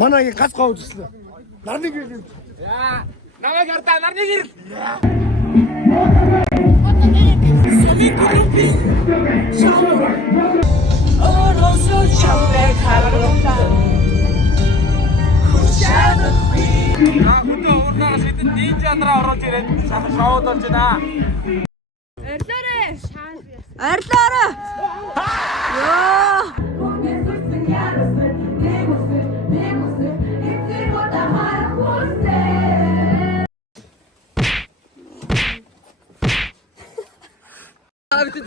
Манай газ гоовжлаа. Нарны гэрэл. Яа, намайг ардаа нарны гэрэл. Оросо чамбэг харагта. Хүчаадахгүй. Өнөө уурнаас хэдэн динж андраа орж ирээд сайхан шоуд болж байна. Арилаарай. Ёо.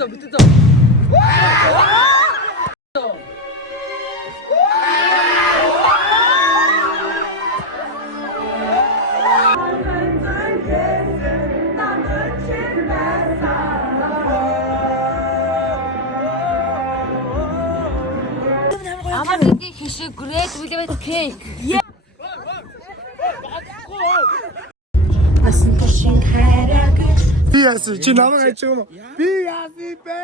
Битээ. Амар хэдий хишээ great velvet cake. Насан ташин хайраг. Би яасан чи намайг хайж байгаа юм уу? Би яасан бэ?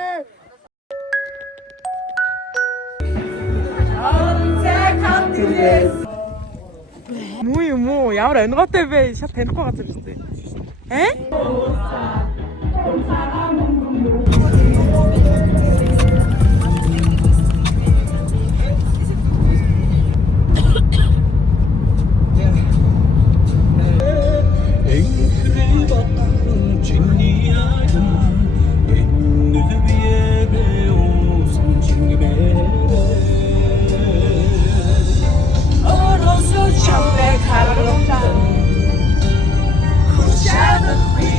Муу юм уу? Ямар онготой бэ? Шал танихгүй газар шүү дээ. Оросо чамбэг харагта. Хүчаадахгүй.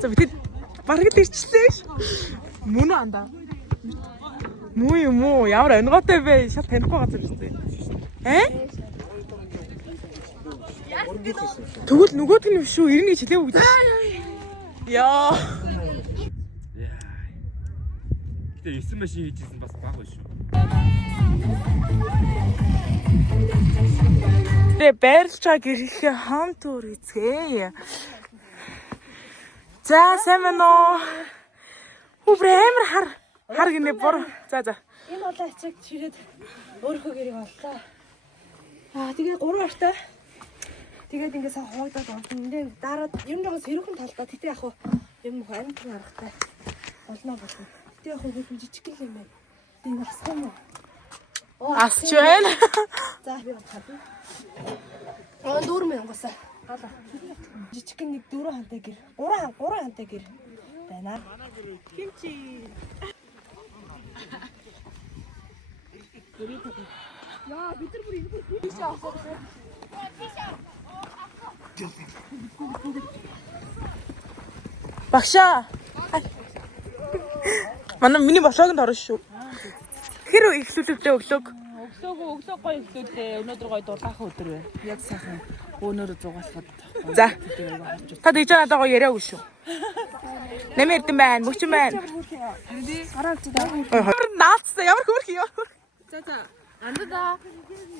За битээ бараг дэрчлээ ш. Мөн андаа. Муу юм уу? Ямар онготой бэ? Шал танихгүй газар шүү дээ. Тэгвэл нөгөөд нь биш үү? Ирнэ чилээв гэж. Яа. Гэтэ 9 машин хийжсэн бас баг биш шүү. Тэ байрлаж байгаа гэрхээ хамт өр эцгээ. За сайн байна уу? Хүүбрэ амар хар гинэ бор. За. Энэ бол ачиг чирээд өөрийнхөө гэрийг оллоо. Тэгээ 3 ортой. Тэгээд ингээс хавагдаад олно. Дараа ер нь жоо сэрүүхэн талдаа тэгтээ яг юм амт харахтай. Олноо болно. Тэгтээ яг хөөсөн жижиг юм байна. Тийм асах юм уу? Асч байна. За би бодхоо. 4 мянгаас. Алаа. Жижиг нэг 4 хантай гэр. 3 хантай гэр байна. Кимчи. Яа, бид нар бүр энэ бүр тийш авах гэсэн. Багшаа. Манай миний бошоогонд орно шүү. Хэр ихлүүлвэ өглөөг? Өглөө гоё ихлүүлээ. Өнөөдөр гоё дулаахан өдөр бай. Яг сайхан өнөөрөө зугаалахад. За. Та дэж надад гоё яриаг шүү. Нэмэр дэм байна, мөчн байна. Хараад заа. Наацтай ямар хөөрх юм. За. Андаа.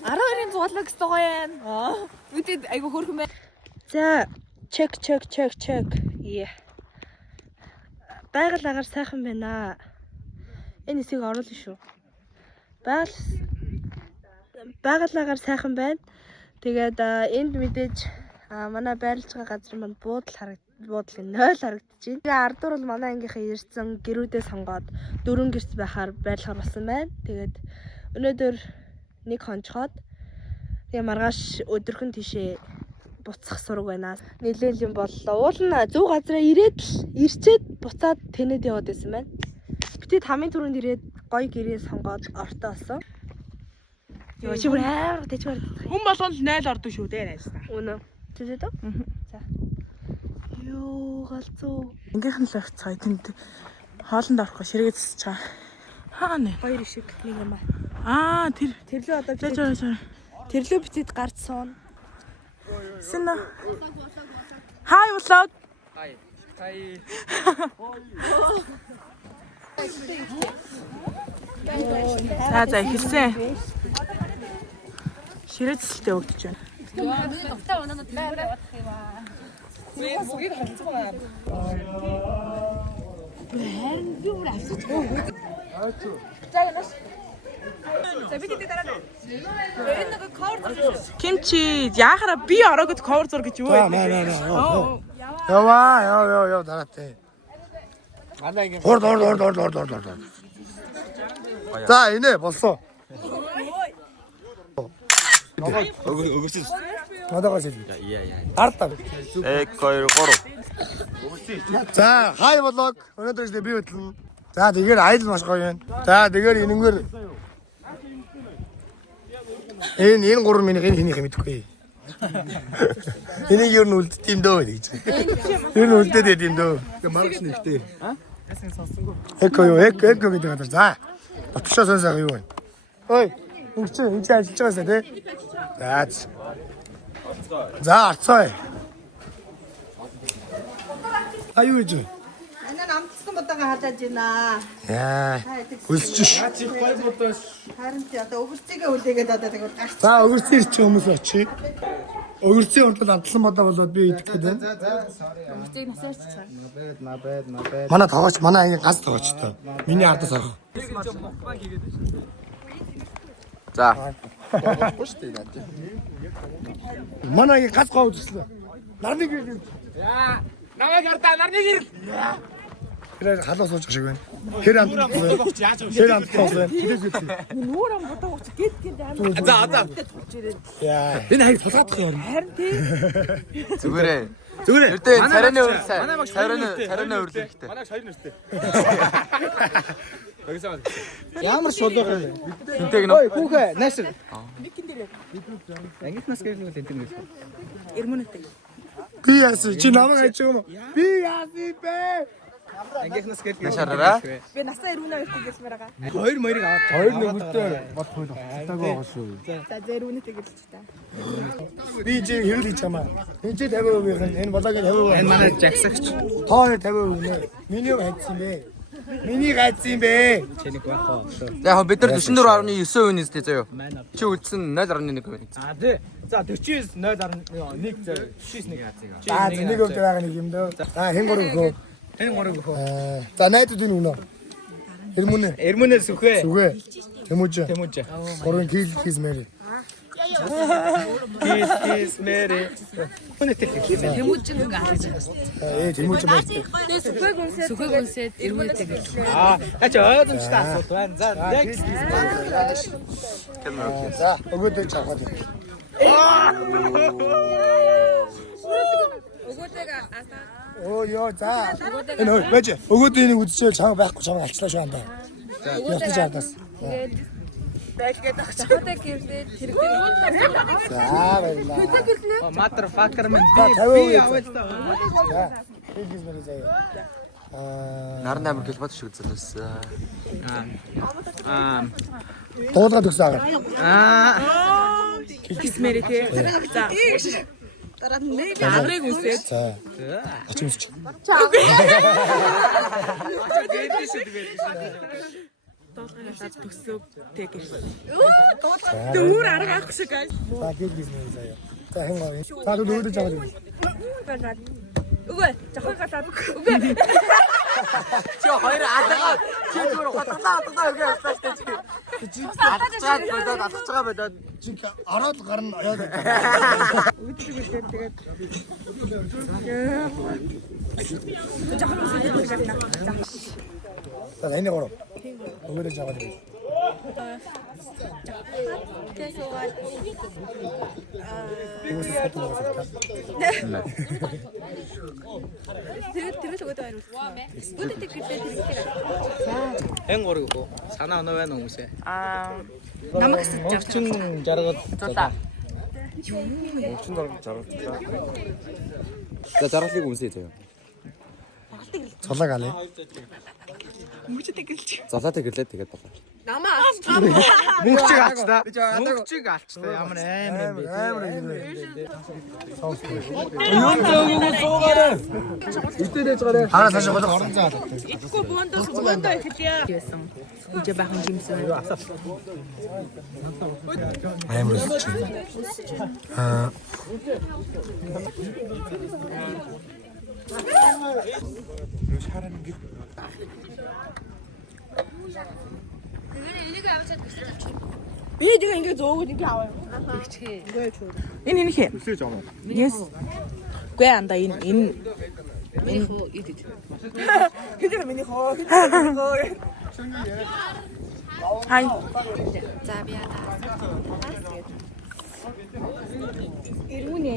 12-ын зугаалаа гэсэн гоё юм. Үгүй айгу хөөрхөн байна. За, чек. Байгаль агаар сайхан байна. Энэ хэсгийг оруулна шүү. Байгаль агаар сайхан байна. Тэгээд энд мэдээж манай байрлаж байгаа газар манд буудлын 0 харагдчихээн. Тэгээ ардуур бол манай ангийнхаа ирсэн гэрүүдээ сонгоод 4 гэрц байхаар байрлахаар болсон байна. Тэгээд өнөөдөр нэг хонцоход тэгээ маргааш өдөрхөн тишээ буцах сураг байна. Нилээл юм боллоо. Уул нь зөв газараа ирчээд буцаад тэнэд яваад байсан байна. Битээ хамгийн түрүүнд ирээд гоё гэрээ сонгоод ортоо олсон. Йоо чи бүр амар дэжгээр. Хүн болгонд 0 ордог шүү дээ найстаа. Үнэ. Тэжээд үү? За. Йоо галзуу. Ингийнх нь л их цай тэнд хоолнд орохгүй ширгээ цэсэж байгаа. Хаа нэ? Хоёр шиг нэг юм Аа тэр тэрлөө одоо тэрлөө битээд гарч суун. Сина. Хай vlog. За эхэлсэн. Ширээ цэсэлтэй өгдөж байна. Кимчи яахаараа би ороогод cover зур гэж юу вэ? Яваа дараатай. Орд. За инэ болсон. Өгөөс. Надаас хэлбэ. Ардаа. 1 2 3. За хай влог өнөөдөр би хөтлөн. За тэгээд айл маш гоё байна. За тэгээд энэнгээр энэ 3 минут энэ хинийх мэдхгүй. Энийг юу нүлдт юм дөө гэж. Энэ үлдээд юм дөө. Маргааш нэгтэй. Яасан сонсонгүй. Эко гэдэг гадар. За. Батшаа сонсоо юу вэ? Ой. Энд ажиллаж байгаасаа тий. За арцаа. Аюу гэж. Анаа намцсан бодаага хадаж байна. Яа. Үлсчих. Харин тий одоо өгөрцөгээ үлээгээд одоо тэгээд гарч. За өгөрцөн ирчих хүмүүс очие. Өгөрцөн уртад амтлан бодоо болоод би идэх гэдэг. Өгцөгийг насаарч цаа. Манай тоглооч манай ангийн газ тоглоочтой. Миний ардаас авах. За. Манай ангийн газ гоовчлаа. Нарны гэрэл. Яа, намайг хардаа нарны гэрэл. Тэр халуус ууж шиг байна. Тэр амт. Тэр амт байна. Нүүр ам бодоо уч гээд амар. За. Яа. Энэ хайр тулгаадах юм. Харин тий. Зүгээрээ. Эрдээ царайны өр сайн. Царайны өр л хэрэгтэй. Манай хоёр нэртэй. Ямар шулуух вэ? Тинтэг нөө. Ой, хүүхэ, наашир. Ангийнхнаас гэрэл тэнтэг нэ. Эрмөнөтэй. Би яасан чи намайг хайж юм уу? Би яасан бэ? Ангийнхнаас гэрэл. Нашаараа. Би насаа эрмөнөө ирэх гэсэн байгаа. Хоёр морийг аваад. Хоёр нэгүтэй бод хойд таг байгаа шүү. За эрмөнөтэй гэлж та. Би чи хэрэл хийж чамаа. Энд чи 50% энэ болагийг 50%. Энэ манай жагсагч. Тооны 50% нэ. Миний хайцсан бэ? Миний хайцсан бэ? Чэнийг байх уу? Яг бид нар 44.9% нэстэй заяа. Чи үлдсэн 0.1%. А тий. За 49 0.1 зэ 91 яацыг. За нэг өвд байгаа нэг юм дөө. За хэн гурав хөө? Энэ гурав хөө. За найдуудын үнэ. Эрмүнэ. Эрмөнөөс үхвэ. Зүгэ. Тэмүүж. Тэмүүж. Гурван кис мэри. Кис мэри. Өнөтэй кис. Тэмүүжин ингээ харж байгаа. Тэмүүж байна. Сүхэг үнсээд эргүүлдэг. А ойдомжтой асуулт байна. За next. За өгөөдөө чавгаад. Өгөөтэйгээ Оо ёо за. Энэ байж өгөөдөө энийг үзчихэл чам байхгүй чам алчлаа шүү андаа. Явтаж ардаас. байлгээд ах чамтай гэрлээд тэргээр За баярлалаа. Motherfucker man Би аваад За. Тэгээс мөрөө заяа. Нарны амир гэлбат шиг зэлээс. Дуулаад өгсөн агаар. Кисмэри тий. За. дараа нь нэг Агрыг үсээд. За. Очимсч. Дуулгаад төсөө тэг гэрч. Дүүр арга авах шиг гай. За тэгээс мөрөө заяа. За хэн гоё. За дөрөв жаагаад. Үгүй жахыг галаад. Үгүй. Чи хоёр алгаад чи зүгээр хотглаа үгээ явуулсан чи. Чи алцаад бодоод алцаж байгаа бодоод Чи ороод гарна яа. Жахыг үсээд гарна. За энэ гоо. Өгөөдөө жаагаад. 행거리고 사나 너왜 너무세? Намайг хэсэж явж. чин жаргал. Зулаа. За жаргалыг үнсээ заяа. Цолоо гаалаа. Мөчөд гэлж. Золоотой гэрлээ тэгээд болоо. Мөнгөчиг алч та. 묵직 알치다. 야만 Амар юм. Юм зөөгөө суугаарай. Ихдээ дэж гараа. Хараа цааш голоо орон заа. Ихгүй бөөндөө эхэлье. Гэсэн. Үжи бахан жимсэн. Амар үсч. Миний тэгээ ингээ зөөгөөд ингээ аваа. Энэ хэ? Yes. Гүй анда энэ Хэдэр миний хоо. хай. За би яа. Ирүүнэ.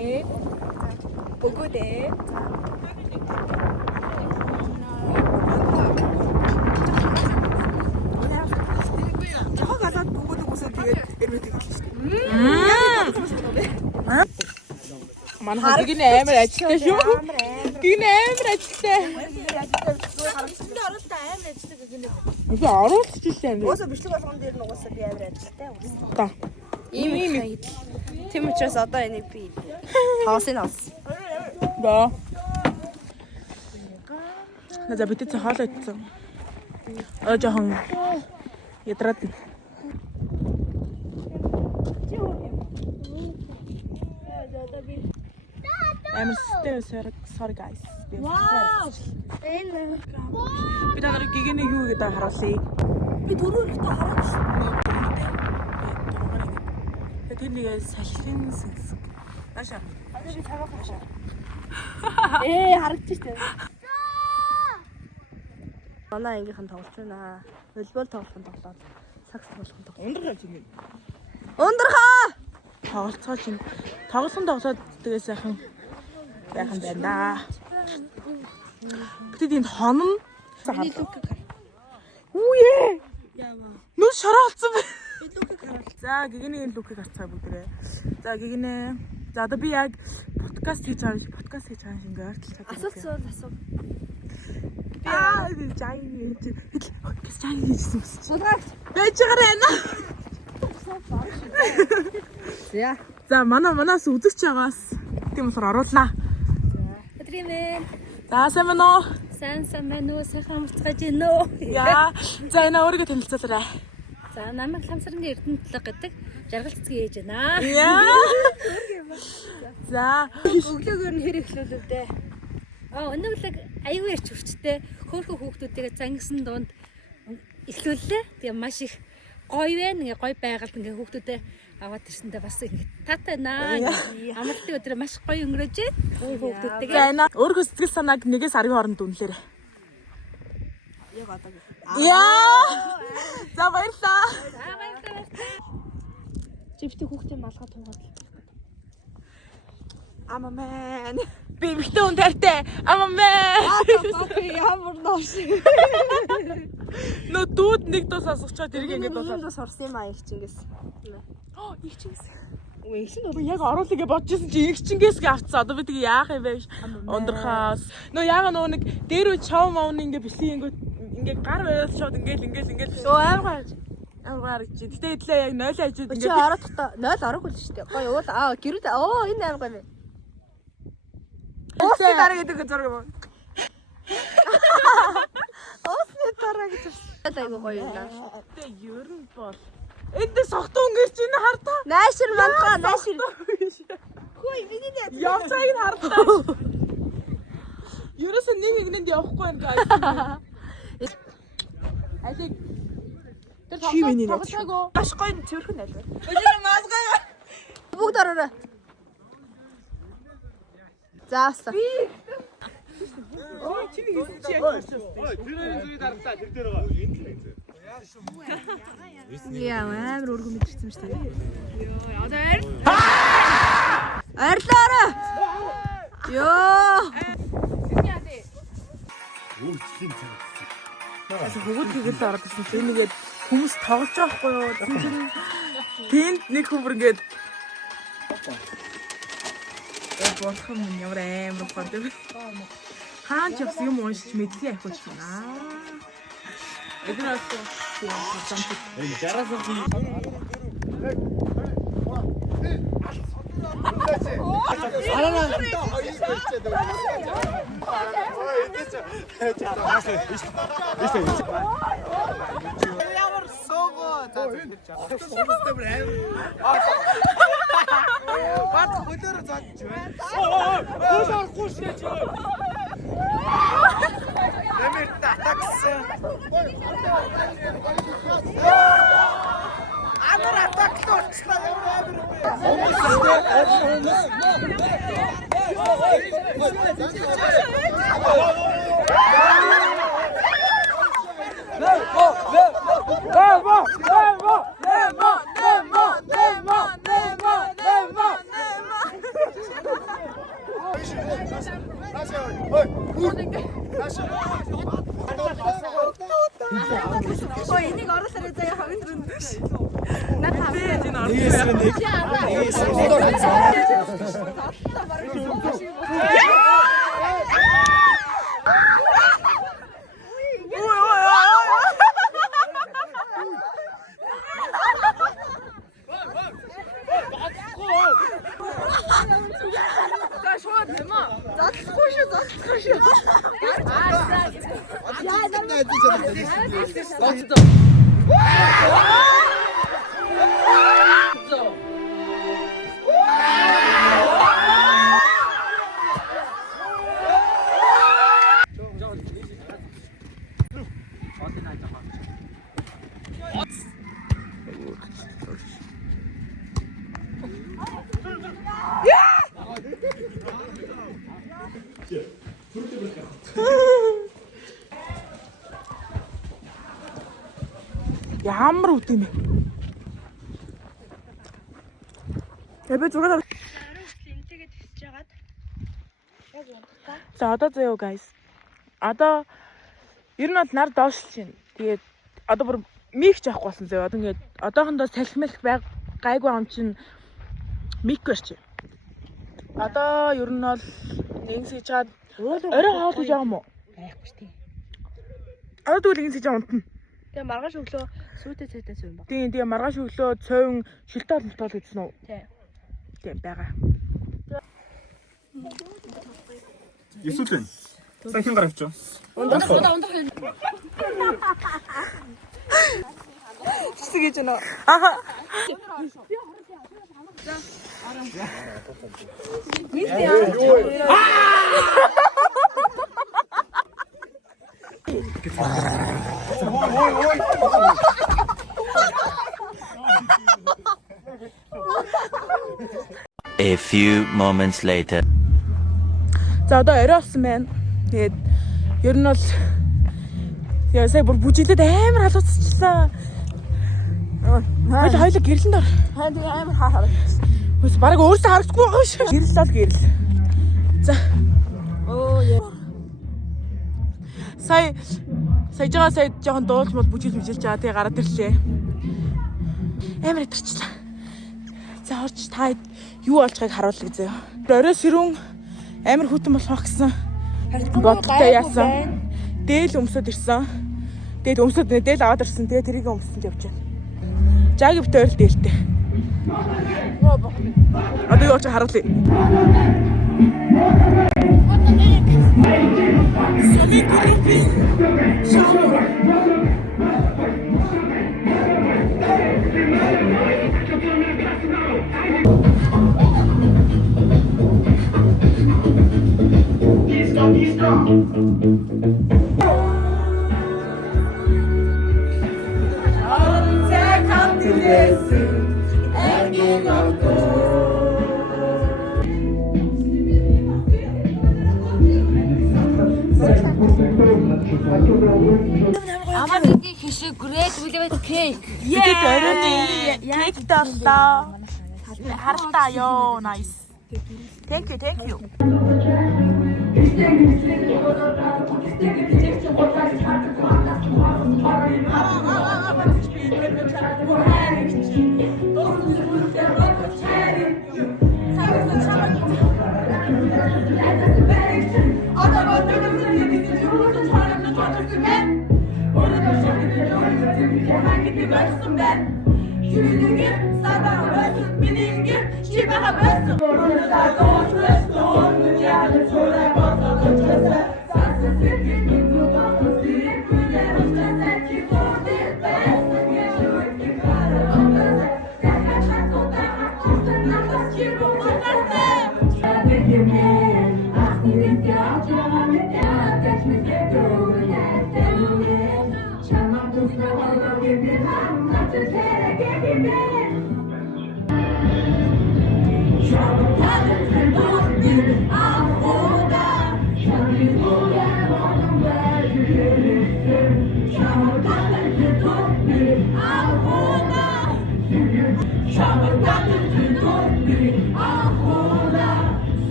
Бөгөөдөө. Манай гин амар ажилтай шүү. Гин амар ажилтай. Үгүй оруулж ирсэн. Уусаа бичлэг болгон дээр нь уусаа би амар ажилтай. Та. Ийм тийм учраас одоо энийг би хаосыг авсан. Да. Надад битээ хоолой идсэн. Жоохон ядраад. I'm sorry guys. Вау. Би танарыг гигэний юу гэдэг харуулъя. Би дөрөв ихтэй хараач. Тэр нэг салхин сэсэг. Даша. Би цагаах маашаа. Харагдчих тийм. Манай ангийнхан тоглож байна. Волейбол тоглохын тоглоод сакс тоглохын тоглоод. Ундрахаа чинь. Ундрахаа. Тоглолцоо чинь. Тоглосон тоглоод тэгээ сайхан байхан байна да. Бид энд хонон. Үе. Нүр шороолцсон бай. За гэгний лүкийг харцгаа бүгдээ. За гэгнээ. За одоо би яг подкаст хийж байгаа шиг ингээ ойртол цаг. Асуу. Би жайны подкаст хийсэн. Суулгаач. Байж байгаарай. За. За манаас үзэгч байгаас тийм болохоор оруулнаа. Өдрийн За сайн байна уу? сайн байна уу? Сайхан амарцгааж байна уу? Яа. За энэ өөрийгөө танилцуулаарай. За намайг Ламсрын Эрдэнэтлэг гэдэг жаргал цэцгийн ээж байна. Яа. За Өглөөгөр нь хэр эхлүүлээ дээ. Өнөө өглөөг аюу ярч хүрчтэй хөөхөн хүүхдүүдтэйгээ зангисан дунд эхлүүллээ. Тэгээ маш их гоё байна. Ингээ гоё байгальд ингээ хүүхдүүдээ аваад ирсэндээ бас ингээ таатай наа. Амралтын өдрөө маш гоё өнгөрөөж байна. Хүүхдүүдтэйгээ. за энэ өөрийнхөө сэтгэл санааг 1-ээс 10 хооронд үнэлээрэй. Яа. За баярлаа. Живтэй хүүхдийн малгай туугаад. Ама мэн. Би ихтэй хүн тартай. Ама мэн. Ямар нош. Нөө дүүд нэг дуу сонсгочоод эрг ингээд Нэг дуу. дус орсон юм аа их чингээс. Их чингээс. Үгүй их чинь яг оруулъя гэж бодчихсон чи их чингээс авцсан. Одоо би тэгээ яах юм бэ? Ундрахаас. Нөө яага нөө нэг дээр үе чав мавны ингээд бэлгийн ингээд гар байвал шууд ингээд. Өө амар гайж. Амар гэж. Гэтэ идлээ яг 0 ажид Чи ингээд. орохдоо 0 орохгүй л шүү дээ. Гоё уул гэрүүд энэ амар гоё юм. Уусны дараа гэдэг зураг юм. Уусны дараа гэж байна. Айгуу гоё юм даа. Тэ ер нь бол энд согтуу өнгөрч ийн хардаа. Найшир мандгаа найшир. Хөөе миний яа. Явцааг нь хардаа. Ерөөсөө нэг игнэнд явахгүй байна guys. Алиг тэр тоглоог маш гоё цэвэрхэн байлаа. Өдөр мазгаа. Бүгд ороорой. Заасан. Оо чи нэг хийсэн чи яг Тэр зүрийг даралаа тэр дээр байгаа. Яа, амар өргөн мэдэрсэн юм шиг тань. Арилаараа. Йоо. Хөгөөд хийгээл ороод ирсэн чинь нэгээд хүмүүс тоглож байгаа хгүй юу? Тэнд нэг хүмүүс ингээд болох юм ямар амар гоо тийм. Хаан ч явсан юм уншиж мэдлээ ахиж байна. Эднээс Энийг оруулаарай заяа хавид руу. Ямар үт юм бэ? Эбэ зүгээр. Энтэйгээ тисэж яагаад? Яг унтаа. За одоо заяа guys. Одоо ер нь бол нар доошлж байна. Тэгээд одоо бүр микч авахгүй болсон заяа. Одоо ингээд одоохондоо салхимэлх гайгүй ам чинь мик барьчих. Одоо ер нь бол нэгсэж чад орой хаалж байгаа юм уу? Байхгүй шүү дээ. Одоо тэгвэл нэгсэж унтна. Тэгээ маргааш өглөө сүйтэй цайтай суув юм ба. Тийм маргааш өглөө цойн шилтал мөлтол гэсэн үү? Тийм байгаа. Эсвэл вэ? Санхин гаравч юу? Ундрах. Чигэж байна. Аха. A few moments later. За одоо орой болсон байна. Тэгээд ер нь бол яа сая бүр бүжиглээд амар халуусчлаа. Хоёул гэрлэн дор. Хаа тэгээ амар хаа. Хөөс бараг өөрсдөө харагдахгүй байгаа шүү. Гэрэл тал гэрэл. За. Оо яа. Сая жоохон дуулж мод бүжиглж байгаа. Тэгээ гараад ирлээ. Амар идэрчлээ. За орж та юу болж байгааг харуулъя заяа. Орой сэрүүн амар хүтэн болох гэсэн бодолтой яасан. Дээл өмсөд ирсэн. Дээл аваад ирсэн. Тэгээ тэрийг өмсөнд явж байна. Жааги бит ойрол дээлтэй. Одоо юу ч харуулъя. Сами группи. Амар нэг great with the cake. Тэгэд оройны яг даалаа. Харалтаа ёо nice. Thank you.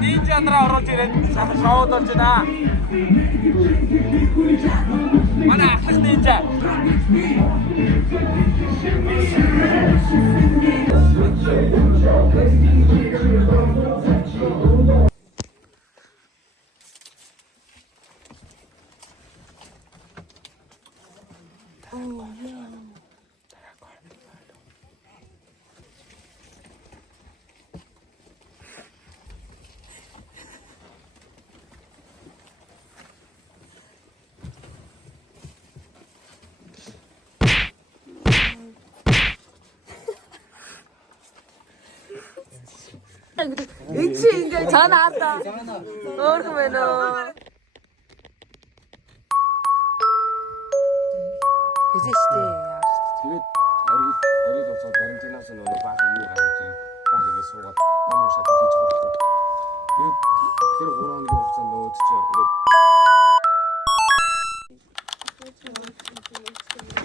Ninja орж ирээд шоуд болж байна. Манай ахлах ninja. Эцси ингээ цаанаата. Өөрхөн байна уу? Эцэстэй. Тэгээд оройд болцоод баримтнаас нь баг юу гарч ирээ. Баг ингэ суугаад ном уншаад хийж байгаа. Тэгээд тэр 3 хоногийн хугацаанд өөд чинь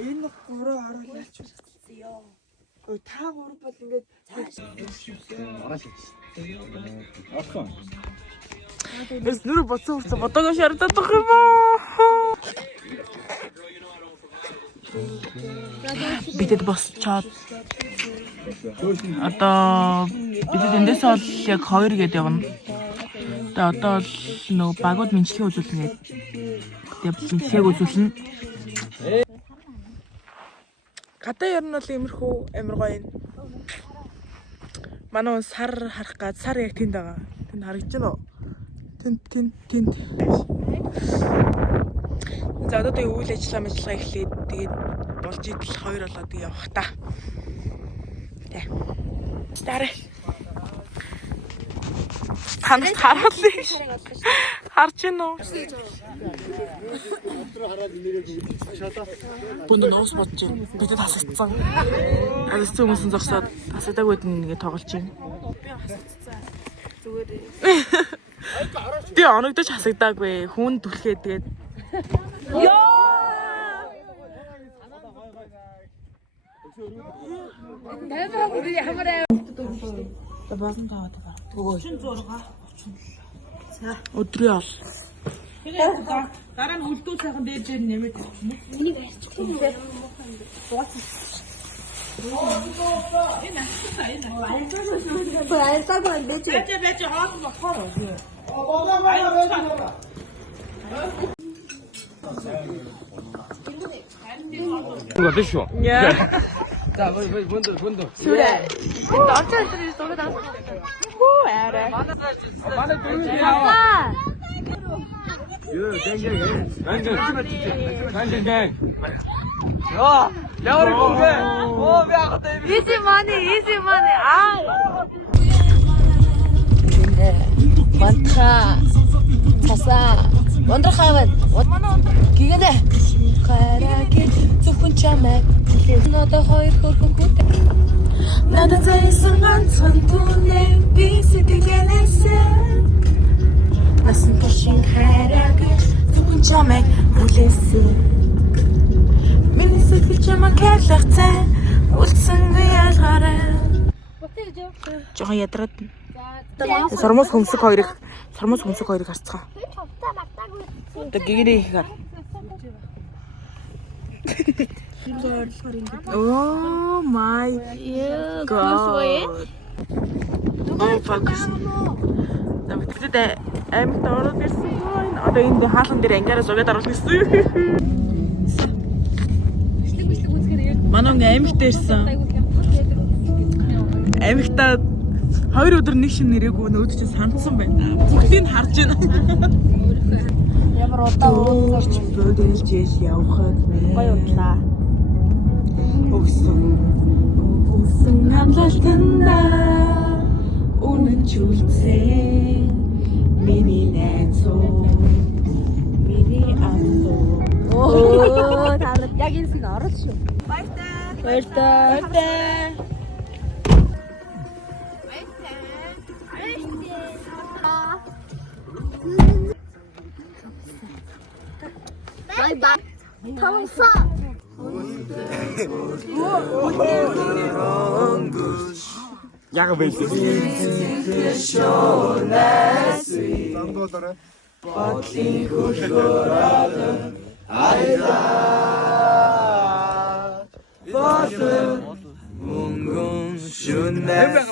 Энэ гурав орол ялчулсан ёо. Ой та гурав бол ингээд Эс нүр боцсон хүртэл бодоогоо шаарддаг юм аа. Бидэд босчоод одоо бидэд эндээс бол яг 2 гээд явна. Тэгээ одоо л нөгөө багууд мэнчилгээ үзүүлнэ гээд. Тэгээ мэнчилгээг үзүүлнэ. Гадаа ер нь бол иймэрхүү амар гоё юм. Манай сар харах гад сар яг тэнд байгаа. Тэнд харагдаж байна уу? Тэнд. За одоо тэгээ үйл ажиллагаа эхлээд тэгээд болж идэл 2 болоод явах та. Тэ. Старэ. Танаас харуулъя. Харж байна уу? Бүнд ноос бодож байна. Бидэд хасагдсан. Алис хүмүүсэн зогсоод хасагдаг үед нэгээ тоглож байна. Би хасагдсан. Зүгээр. Би оногдож хасагдаагүй. Хүн түлхээ тэгээд. Ёо! Тэмээ ямараа. Баасан таваад байгаа. Өгөө. 36. Өдрөө ол. Дараа нь хөлдөө сайхан дээж нэмээд авчихна. Энийг арчих юм бэ? Дуусах. Энэ асуусан энэ. Баярлалаа дээж. Бэж хоол болохоор. Гот шүү. Яа. За бүнд. Сүрэ. Дорчоо суугаад авах. Оо арай. Манай дөрөв яа. 야, 야우리 공개. 미안하다. Easy money. Мантха. Цасаа. Вондрахаван. Гигэнэ. Хараагийн зөвхөн чамайг хүлээн. Одоо хоёр хөрхөн хүүтэй. Надад зайсан ганцхан түнээ би сэтгэлээсээ насан туршийн хайраагийн зөвхөн чамайг хүлээсэн. Миний сэтгэл чамайг хэлэхцээ үлдсэн би ялгараа. Жохон ядраад. Сармус хөмсөг хоёрыг харцгаа. Тэг гэгэрээ хийхээр. Oh my god. Oh fuck. Намайг амт ороод ирсэн байна. Одоо энд хаалхан дээр ангаараа зугаад оруулах гэсэн. Манай амигт ирсэн. Амигтаа 2 өдөр нэг шин нэрээгүй нөөд чинь санацсан байна. Бүгдийг харж байна. Ямар удаа уурлаж Бөдөлж явхад гоё утлаа. Өгсөн хамлалтанда үнэн чүлцээ миний найзуу миний амтуу. Оо тараад яг энэ шиг орол шүү. Баяртай. Bye. Тамса. Яг байлээ. Мөнгөн шүнээс